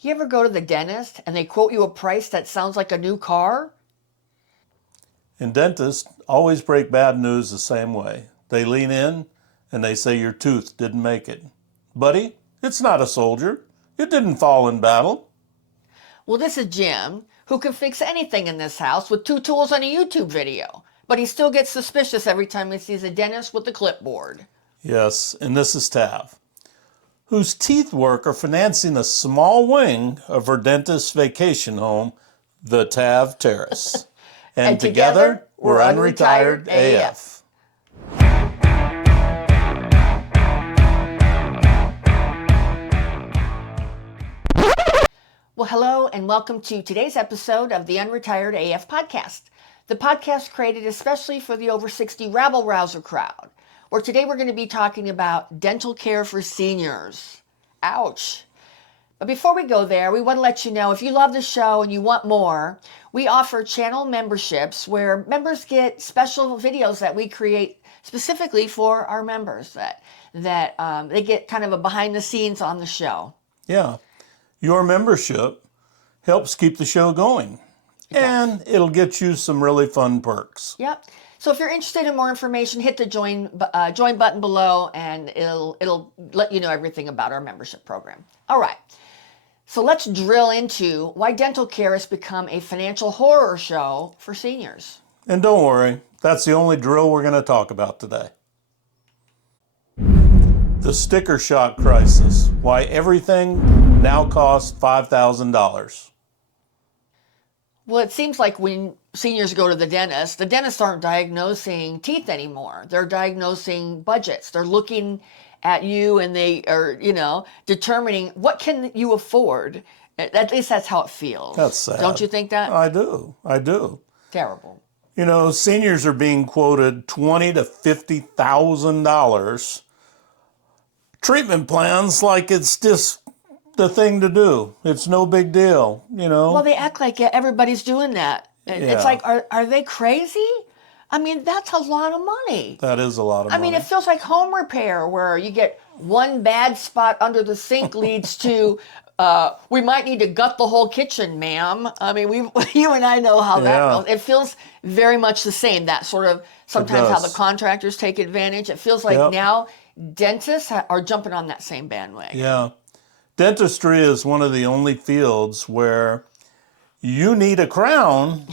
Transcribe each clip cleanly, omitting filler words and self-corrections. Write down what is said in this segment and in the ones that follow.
You ever go to the dentist and they quote you a price that sounds like a new car? And dentists always break bad news the same way. They lean in and they say your tooth didn't make it. Buddy, it's not a soldier. It didn't fall in battle. Well, this is Jim, who can fix anything in this house with 2 tools and a YouTube video. But he still gets suspicious every time he sees a dentist with a clipboard. Yes, and this is Tav, whose teeth work are financing a small wing of her dentist's vacation home, the Tav Terrace. And together, we're Unretired AF. Well, hello and welcome to today's episode of the Unretired AF podcast. The podcast created especially for the over 60 rabble-rouser crowd, where today we're going to be talking about dental care for seniors. Ouch. But before we go there, we want to let you know if you love the show and you want more, we offer channel memberships where members get special videos that we create specifically for our members that they get kind of a behind the scenes on the show. Yeah, your membership helps keep the show going. And it'll get you some really fun perks. Yep. So if you're interested in more information, hit the join button below and it'll let you know everything about our membership program. All right. So let's drill into why dental care has become a financial horror show for seniors. And don't worry, that's the only drill we're going to talk about today. The sticker shock crisis, why everything now costs $5,000. Well, it seems like when seniors go to the dentists aren't diagnosing teeth anymore. They're diagnosing budgets. They're looking at you and they are, determining what can you afford. At least that's how it feels. That's sad. Don't you think that? I do. Terrible. Seniors are being quoted $20,000 to $50,000 treatment plans like it's just the thing to do. It's no big deal, Well, they act like everybody's doing that. It's like, are they crazy? I mean, that's a lot of money. That is a lot of money. I mean, it feels like home repair where you get one bad spot under the sink leads to, we might need to gut the whole kitchen, ma'am. I mean, you and I know how that goes. It feels very much the same, that sort of sometimes how the contractors take advantage. It feels like now dentists are jumping on that same bandwagon. Yeah. Dentistry is one of the only fields where you need a crown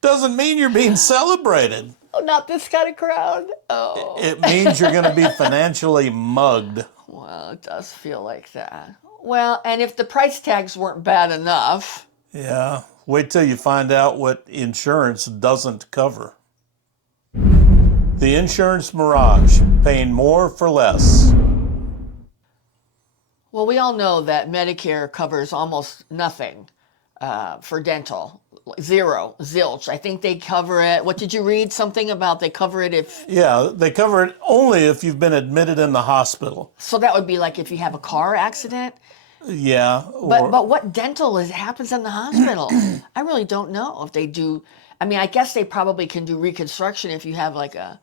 doesn't mean you're being celebrated. Oh, not this kind of crown. Oh. It means you're going to be financially mugged. Well, it does feel like that. Well, and if the price tags weren't bad enough. Yeah, wait till you find out what insurance doesn't cover. The Insurance Mirage, paying more for less. Well, we all know that Medicare covers almost nothing for dental. Zero, zilch. I think they cover it. What did you read? Something about they cover it if... Yeah, they cover it only if you've been admitted in the hospital. So that would be like if you have a car accident? Yeah. But what dental happens in the hospital? I really don't know if they do. I mean, I guess they probably can do reconstruction if you have like a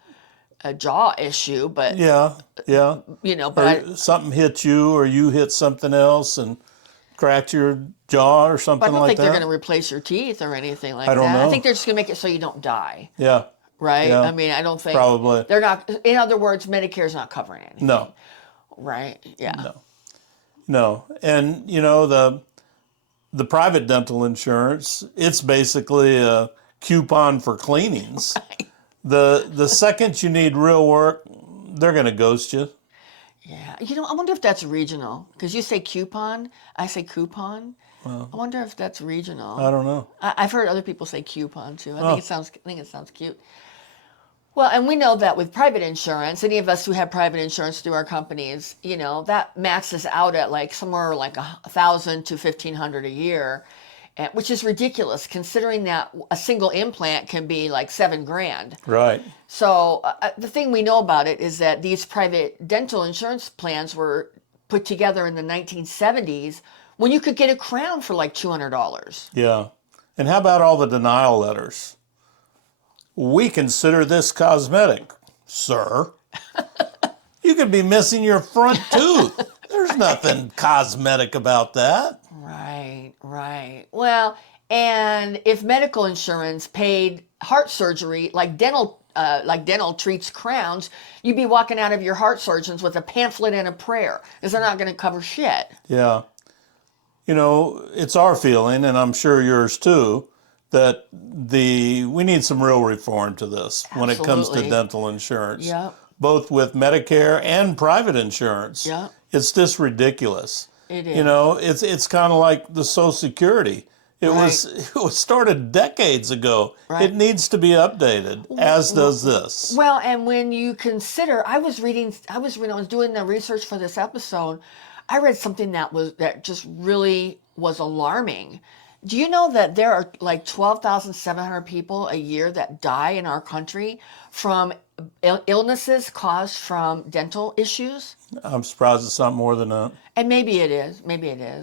jaw issue, but... Yeah. But something hit you or you hit something else and cracked your jaw or something like that. But I don't think they're going to replace your teeth or anything like that. I don't know. I think they're just going to make it so you don't die. Yeah. Right? Yeah. I mean, I don't think... Probably. They're not... In other words, Medicare's not covering anything. No. Right? Yeah. No. And, the private dental insurance, it's basically a coupon for cleanings. Right. The second you need real work, they're going to ghost you. Yeah. I wonder if that's regional. Because you say coupon, I say coupon. Well, I wonder if that's regional. I don't know. I've heard other people say coupon too. I think it sounds cute. Well, and we know that with private insurance, any of us who have private insurance through our companies, that maxes out at like somewhere like $1,000 to $1,500 a year, which is ridiculous considering that a single implant can be like $7,000. Right. So the thing we know about it is that these private dental insurance plans were put together in the 1970s when you could get a crown for like $200. Yeah. And how about all the denial letters? We consider this cosmetic, sir. You could be missing your front tooth. There's nothing cosmetic about that. Right, right. Well, and if medical insurance paid heart surgery like dental treats crowns, you'd be walking out of your heart surgeons with a pamphlet and a prayer, because they're not going to cover shit. Yeah. It's our feeling, and I'm sure yours too, that we need some real reform to this when it comes to Absolutely. dental insurance, Yep, both with Medicare and private insurance. yep. It's just ridiculous. It is. It's kind of like the Social Security. It was started decades ago. Right. It needs to be updated, as does this. Well, and when you consider, I was when I was doing the research for this episode, I read something that just really was alarming. Do you know that there are like 12,700 people a year that die in our country from illnesses caused from dental issues? I'm surprised it's not more than that. And maybe it is,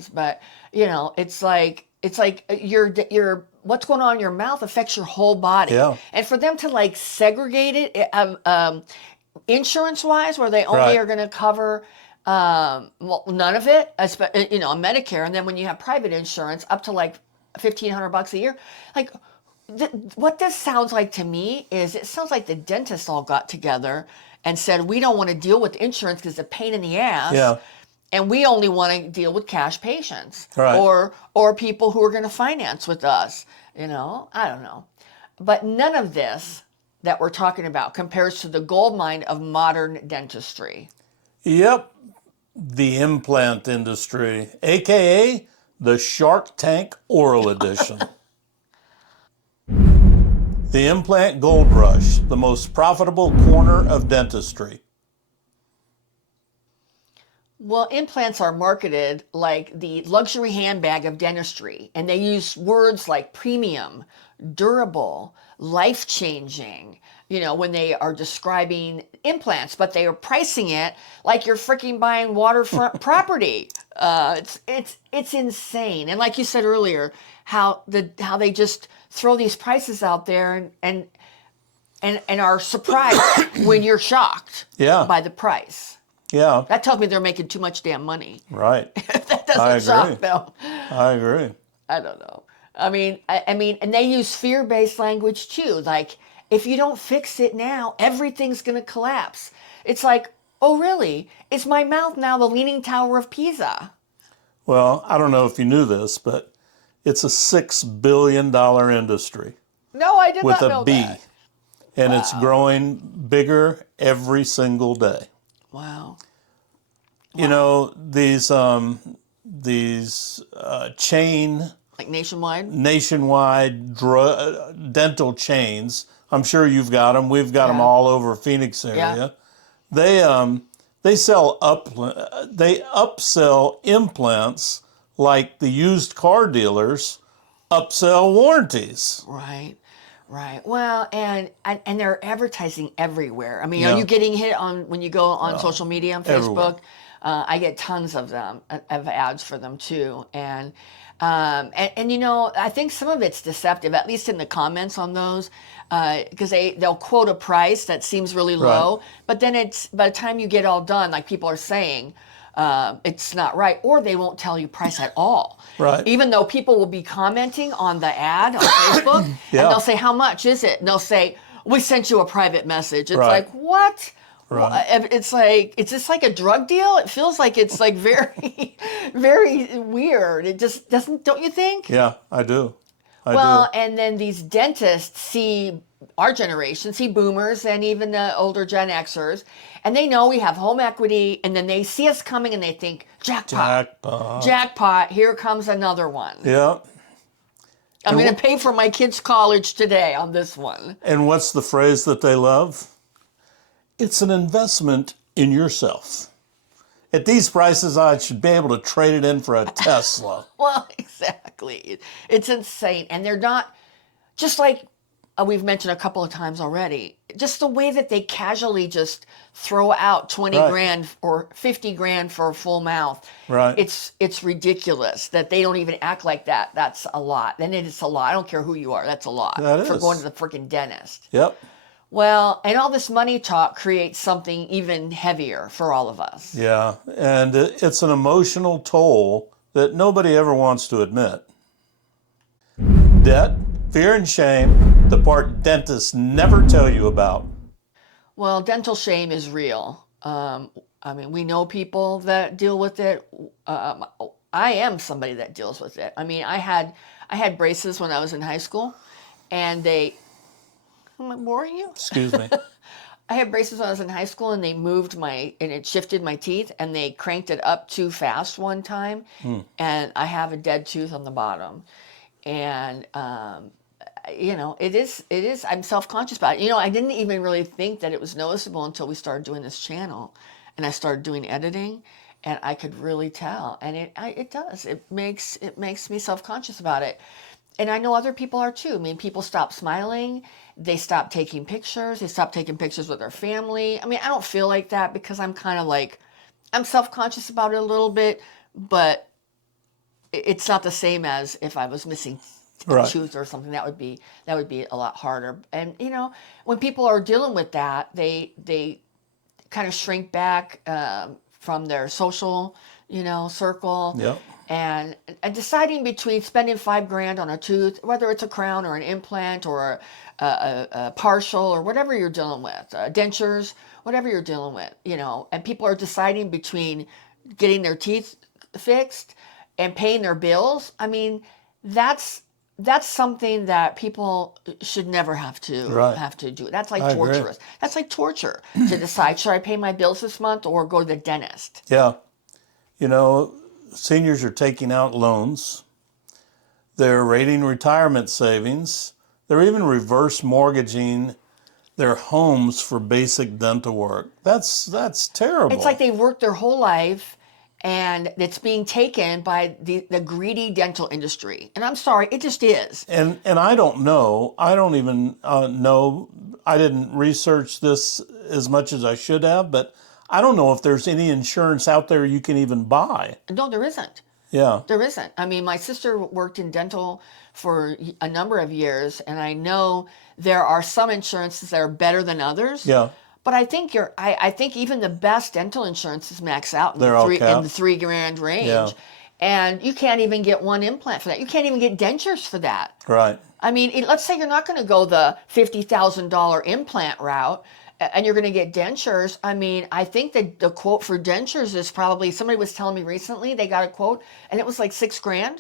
but it's like your what's going on in your mouth affects your whole body. Yeah. And for them to like segregate it, insurance wise, where they only Right. are going to cover none of it, Medicare, and then when you have private insurance, up to like $1,500 a year, like. What this sounds like to me is it sounds like the dentists all got together and said, we don't want to deal with insurance because it's a pain in the ass. Yeah. And we only want to deal with cash patients, Right. or people who are going to finance with us. I don't know. But none of this that we're talking about compares to the gold mine of modern dentistry. Yep. The implant industry, aka the Shark Tank Oral Edition. The implant gold rush, the most profitable corner of dentistry. Well, implants are marketed like the luxury handbag of dentistry, and they use words like premium, durable, life-changing, when they are describing implants, but they are pricing it like you're freaking buying waterfront property. It's insane. And like you said earlier, how they just throw these prices out there and are surprised when you're shocked Yeah. by the price. Yeah. That tells me they're making too much damn money. Right. That I doesn't agree. shock them. I agree. I don't know. I mean, and they use fear-based language too. Like, if you don't fix it now, everything's going to collapse. It's like, oh, really? Is my mouth now the Leaning Tower of Pisa? Well, I don't know if you knew this, but it's a $6 billion industry No, I did with not a know B. that. And it's growing bigger every single day. Wow. These chain Like nationwide? nationwide dental chains. I'm sure you've got them. We've got them Yeah. all over Phoenix area. They upsell implants like the used car dealers upsell warranties. Right. Right. Well, and they're advertising everywhere. I mean, Yeah. are you getting hit on when you go on social media on everywhere. Facebook? I get tons of them, of ads for them too. And I think some of it's deceptive, at least in the comments on those, because they'll quote a price that seems really low, but then it's by the time you get all done, like people are saying, it's not right, or they won't tell you price at all. Right. Even though people will be commenting on the ad on Facebook, Yeah. and they'll say, how much is it? And they'll say, we sent you a private message. It's Right. like, what? Right. It's like, it's just like a drug deal. It feels like it's like very, very weird. It just doesn't, don't you think? Yeah, I do. I Well, do. and then these dentists see our generation, see boomers and even the older Gen Xers, and they know we have home equity, and then they see us coming and they think, jackpot, jackpot, here comes another one. Yeah. I'm going to pay for my kids' college today on this one. And what's the phrase that they love? It's an investment in yourself. At these prices, I should be able to trade it in for a Tesla. Well, exactly. It's insane. And they're not, just like we've mentioned a couple of times already, just the way that they casually just throw out 20 Right. grand or 50 grand for a full mouth. Right. It's ridiculous that they don't even act like that. That's a lot. Then it's a lot. I don't care who you are. That's a lot That for is. going to the freaking dentist. Yep. Well, and all this money talk creates something even heavier for all of us. Yeah, and it's an emotional toll that nobody ever wants to admit. Debt, fear, and shame, the part dentists never tell you about. Well, dental shame is real. We know people that deal with it. I am somebody that deals with it. I had braces when I was in high school, and am I boring you? Excuse me. I had braces when I was in high school, and it shifted my teeth, and they cranked it up too fast one time, and I have a dead tooth on the bottom, and it is. I'm self-conscious about it. I didn't even really think that it was noticeable until we started doing this channel, and I started doing editing, and I could really tell, and it does. It makes me self-conscious about it. And I know other people are too. People stop smiling. They stop taking pictures. They stop taking pictures with their family. I don't feel like that because I'm kind of like, I'm self-conscious about it a little bit, but it's not the same as if I was missing a tooth or something. That would be a lot harder. And when people are dealing with that, they kind of shrink back from their social, circle. Yep. And deciding between spending $5,000 on a tooth, whether it's a crown or an implant or a partial or whatever you're dealing with, dentures, whatever you're dealing with, and people are deciding between getting their teeth fixed and paying their bills. That's something that people should never have to do. That's like torturous. That's like torture to decide, should I pay my bills this month or go to the dentist? Yeah. Seniors are taking out loans. They're raiding retirement savings. They're even reverse mortgaging their homes for basic dental work. That's terrible. It's like they worked their whole life and it's being taken by the greedy dental industry. And I'm sorry, it just is. And I don't know. I don't even know. I didn't research this as much as I should have, but I don't know if there's any insurance out there you can even buy. No, there isn't. Yeah. There isn't. My sister worked in dental for a number of years, and I know there are some insurances that are better than others. Yeah. But I think I think even the best dental insurances max out in the $3,000 range. Yeah. And you can't even get one implant for that. You can't even get dentures for that. Right. Let's say you're not going to go the $50,000 implant route and you're going to get dentures. I think that the quote for dentures is probably, somebody was telling me recently, they got a quote and it was like $6,000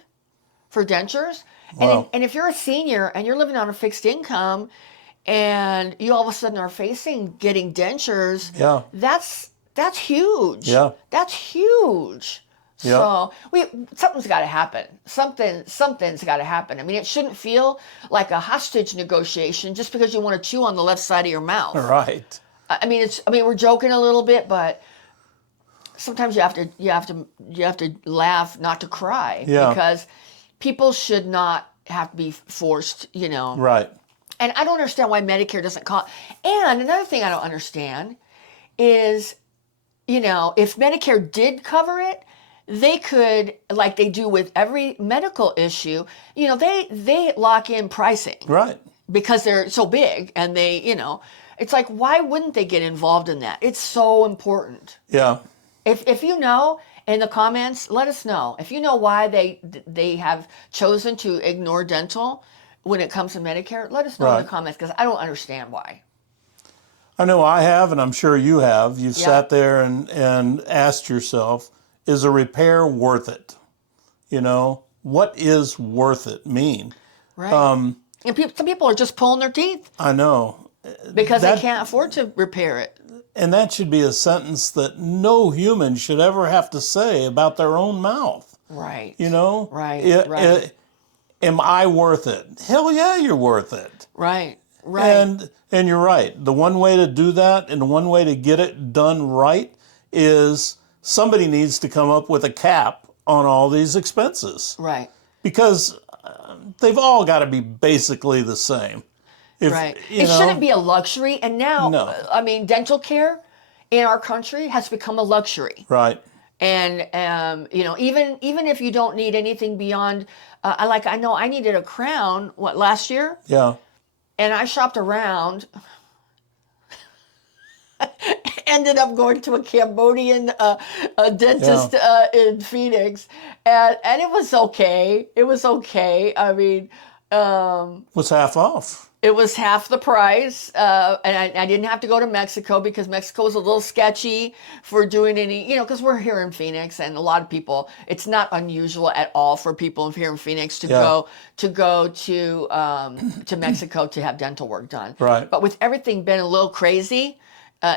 for dentures. Wow. And if you're a senior and you're living on a fixed income and you all of a sudden are facing getting dentures, yeah, that's huge. Yeah. That's huge. Yeah. So something's got to happen. Something's got to happen. It shouldn't feel like a hostage negotiation just because you want to chew on the left side of your mouth. Right. We're joking a little bit, but sometimes you have to laugh, not to cry. Yeah. Because people should not have to be forced. Right. And I don't understand why Medicare doesn't call. And another thing I don't understand is, if Medicare did cover it, they could, like they do with every medical issue, they lock in pricing. Right. Because they're so big and they, it's like, why wouldn't they get involved in that? It's so important. Yeah. If you know, in the comments, let us know. If you know why they have chosen to ignore dental when it comes to Medicare, let us know in the comments, because I don't understand why. I know I have, and I'm sure you have. You've Yeah. sat there and asked yourself, is a repair worth it? What is worth it mean? Right. And some people are just pulling their teeth I know. because they can't afford to repair it. And that should be a sentence that no human should ever have to say about their own mouth. Right. Right. Right. Am I worth it? Hell yeah, you're worth it. Right. Right. And you're right. The one way to do that and the one way to get it done right is somebody needs to come up with a cap on all these expenses. Right. Because they've all got to be basically the same. Right. It shouldn't be a luxury. And now, dental care in our country has become a luxury. Right. And, even if you don't need anything beyond, I know I needed a crown, last year? Yeah. And I shopped around ended up going to a Cambodian a dentist in Phoenix, and it was okay. It was okay. I mean, Was half off. it was half the price, and I didn't have to go to Mexico because Mexico was a little sketchy for doing any, because we're here in Phoenix, and a lot of people, it's not unusual at all for people here in Phoenix to go to Mexico to have dental work done. Right. But with everything been a little crazy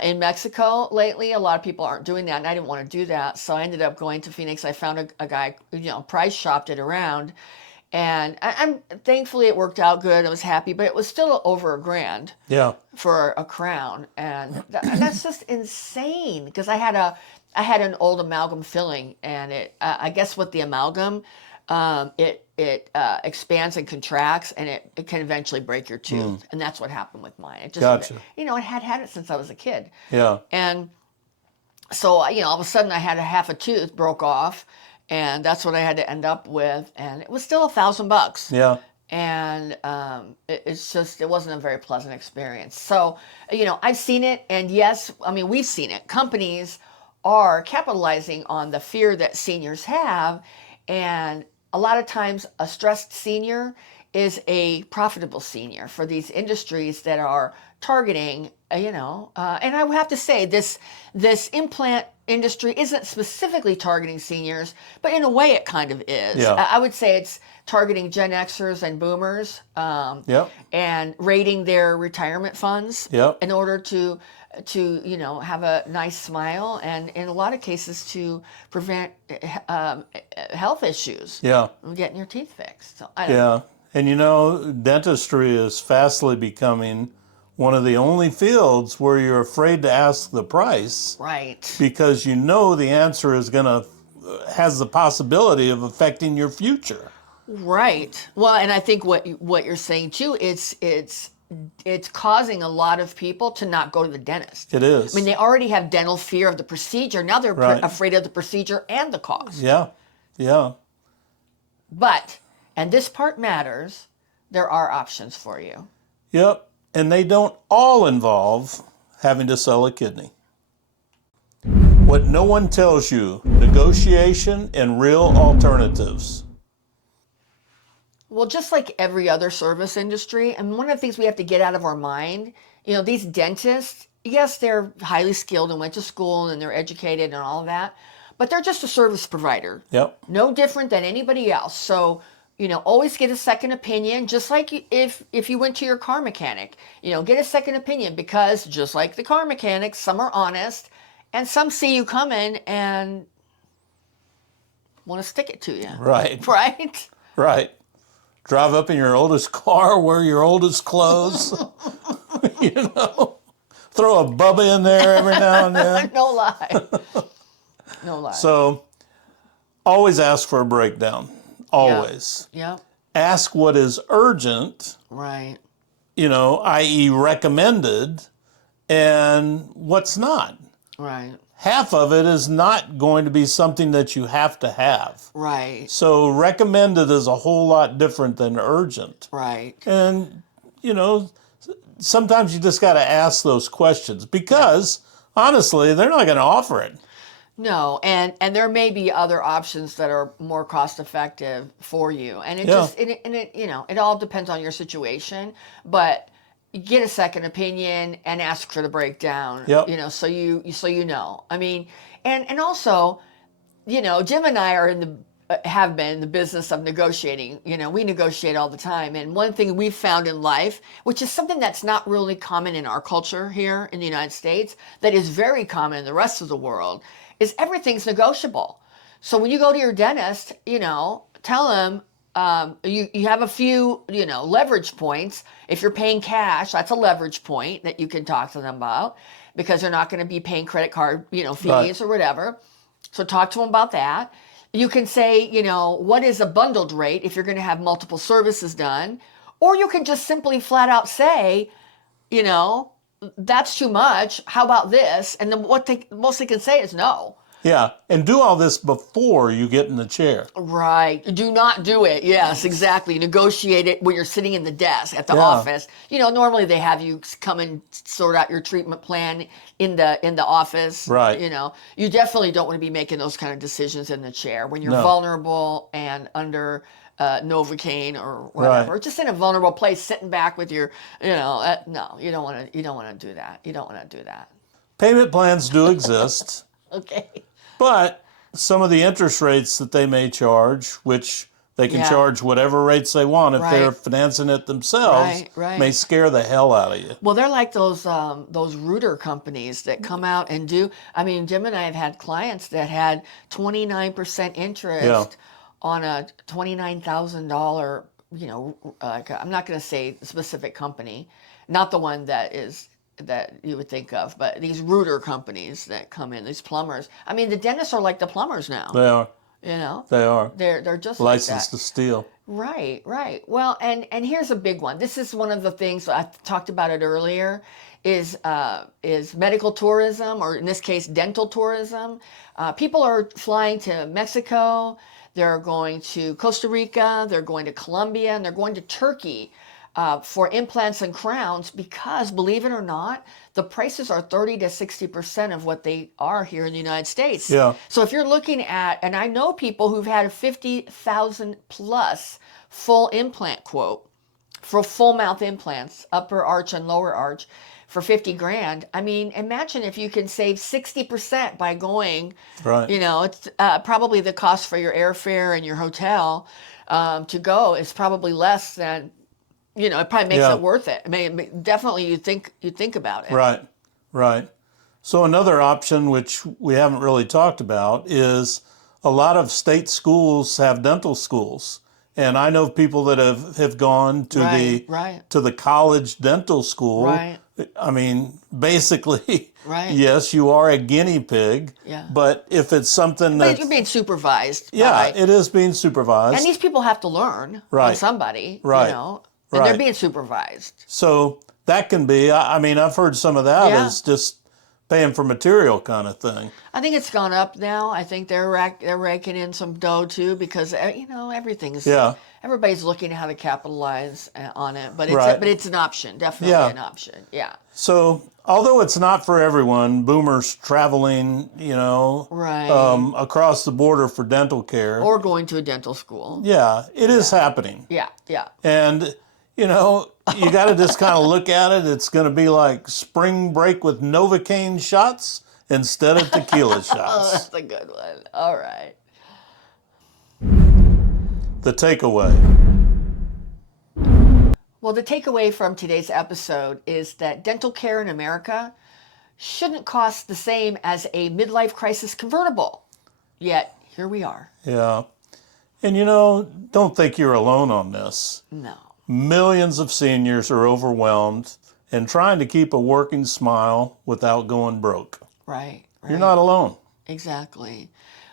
in Mexico lately, a lot of people aren't doing that, and I didn't want to do that, so I ended up going to Phoenix. I found a guy, price shopped it around. And I'm thankfully it worked out good. I was happy, but it was still over $1,000 for a crown, and that's just insane. Because I had an old amalgam filling, and I guess with the amalgam, it expands and contracts, and it can eventually break your tooth, and that's what happened with mine. It just, Gotcha. I had it since I was a kid. Yeah. And so all of a sudden I had half a tooth broke off. And that's what I had to end up with, and it was still $1,000. Yeah. And it wasn't a very pleasant experience. So, I've seen it, and yes, I mean, we've seen it. Companies are capitalizing on the fear that seniors have, and a lot of times a stressed senior is a profitable senior for these industries that are targeting, and I would have to say this implant industry isn't specifically targeting seniors, but in a way it kind of is. Yeah. I would say it's targeting Gen Xers and boomers, and raiding their retirement funds in order to have a nice smile, and in a lot of cases to prevent health issues. Yeah. Getting your teeth fixed. So I don't know. And dentistry is fastly becoming one of the only fields where you're afraid to ask the price. Right. Because the answer is has the possibility of affecting your future. Right. Well, and I think what you're saying too, it's causing a lot of people to not go to the dentist. It is. I mean, they already have dental fear of the procedure. Now they're afraid of the procedure and the cost. Yeah. Yeah. But, and this part matters, there are options for you. Yep. And they don't all involve having to sell a kidney. What no one tells you, negotiation and real alternatives. Well, just like every other service industry, and one of the things we have to get out of our mind, these dentists, yes, they're highly skilled and went to school and they're educated and all of that, but they're just a service provider. Yep. No different than anybody else. So, always get a second opinion, just like if you went to your car mechanic, get a second opinion, because just like the car mechanics, some are honest and some see you coming and want to stick it to you. Right. Right? Right. Drive up in your oldest car, wear your oldest clothes, throw a bubba in there every now and then. No lie. No lie. So always ask for a breakdown. Always. Yeah. Ask what is urgent, Right. i.e. recommended, and what's not. Right. Half of it is not going to be something that you have to have. Right. So recommended is a whole lot different than urgent. Right. And, sometimes you just got to ask those questions because, honestly, they're not going to offer it. No, and there may be other options that are more cost effective for you, and it it all depends on your situation. But get a second opinion and ask for the breakdown. Yep. So you know. I mean, and also, Jim and I are have been in the business of negotiating. We negotiate all the time, and one thing we've found in life, which is something that's not really common in our culture here in the United States, that is very common in the rest of the world, is everything's negotiable. So when you go to your dentist, tell them you have a few, leverage points. If you're paying cash, that's a leverage point that you can talk to them about, because they're not going to be paying credit card, fees or whatever. So talk to them about that. You can say, what is a bundled rate if you're going to have multiple services done? Or you can just simply flat out say, that's too much. How about this? And then what they mostly can say is no. Yeah, and do all this before you get in the chair. Right. Do not do it. Yes, exactly. Negotiate it when you're sitting in the desk at the Yeah. office. You know, normally they have you come and sort out your treatment plan in the office. Right. You know, you definitely don't want to be making those kind of decisions in the chair when you're No. vulnerable and under Novocaine or whatever, Right. just in a vulnerable place, sitting back with your, no, you don't want to. You don't want to do that. You don't want to do that. Payment plans do exist, Okay. but some of the interest rates that they may charge, which they can Yeah. charge whatever rates they want if they're Right. financing it themselves, Right. may scare the hell out of you. Well, they're like those router companies that come out and do. I mean, Jim and I have had clients that had 29% interest Yeah. on a $29,000. I'm not going to say the specific company, not the one that you would think of, but these router companies that come in, these plumbers. I mean, the dentists are like the plumbers now. They are. You know, They are. they're just Licensed like to steal. that. Right. Well, and here's a big one. This is one of the things I talked about it earlier. Is medical tourism, or in this case, dental tourism. People are flying to Mexico. They're going to Costa Rica. They're going to Colombia, and they're going to Turkey. For implants and crowns, because believe it or not, the prices are 30 to 60% of what they are here in the United States. Yeah. So if you're looking at, and I know people who've had a 50,000 plus full implant quote for full mouth implants, upper arch and lower arch, for 50 grand. I mean, imagine if you can save 60% by going. Right. It's probably the cost for your airfare and your hotel to go is probably less than. It probably makes it worth it. I mean, definitely you think about it. Right. So another option, which we haven't really talked about, is a lot of state schools have dental schools. And I know people that have gone to the college dental school. Right. I mean, basically, Right. yes, you are a guinea pig. Yeah. But if it's something But that you're being supervised. yeah, it is being supervised. And these people have to learn Right. on somebody. Right. And Right. they're being supervised. So that can be, I mean, I've heard some of that Yeah. as just paying for material kind of thing. I think it's gone up now. I think they're raking in some dough too, because everything's everybody's looking at how to capitalize on it. But it's an option, definitely an option. Yeah. So although it's not for everyone, boomers traveling, Right. across the border for dental care, Or going to a dental school. yeah, it is happening. Yeah. And you got to just kind of look at it. It's going to be like spring break with Novocaine shots instead of tequila Oh, shots. that's a good one. All right. The takeaway. Well, the takeaway from today's episode is that dental care in America shouldn't cost the same as a midlife crisis convertible. Yet, here we are. Yeah. And don't think you're alone on this. No. Millions of seniors are overwhelmed and trying to keep a working smile without going broke. Right. You're not alone. Exactly.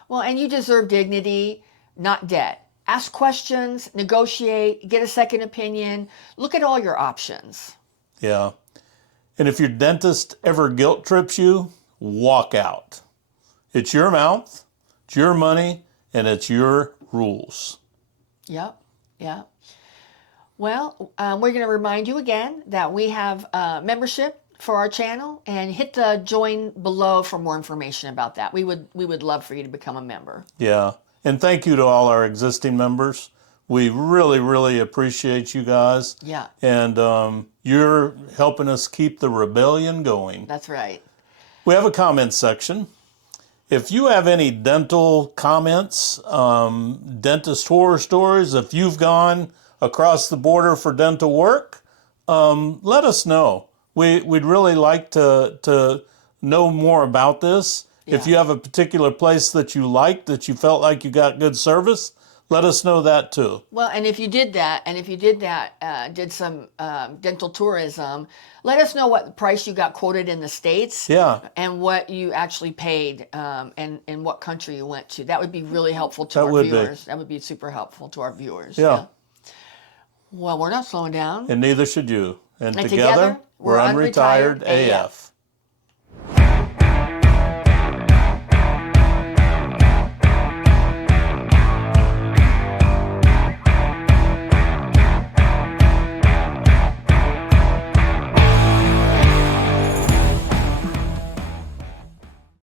Well, and you deserve dignity, not debt. Ask questions, negotiate, get a second opinion. Look at all your options. Yeah. And if your dentist ever guilt trips you, walk out. It's your mouth, it's your money, and it's your rules. Yep. Well, we're going to remind you again that we have membership for our channel, and hit the join below for more information about that. We would love for you to become a member. Yeah. And thank you to all our existing members. We really, really appreciate you guys. Yeah. And you're helping us keep the rebellion going. That's right. We have a comment section. If you have any dental comments, dentist horror stories, if you've gone across the border for dental work, let us know. We'd really like to know more about this. Yeah. If you have a particular place that you liked, that you felt like you got good service, let us know that too. Well, and if you did that, did some dental tourism, let us know what price you got quoted in the States. Yeah. And what you actually paid, and what country you went to. That would be really helpful to That our would be. viewers. That would be super helpful to our viewers. Yeah. Well, we're not slowing down. And neither should you. And And together, we're Unretired AF.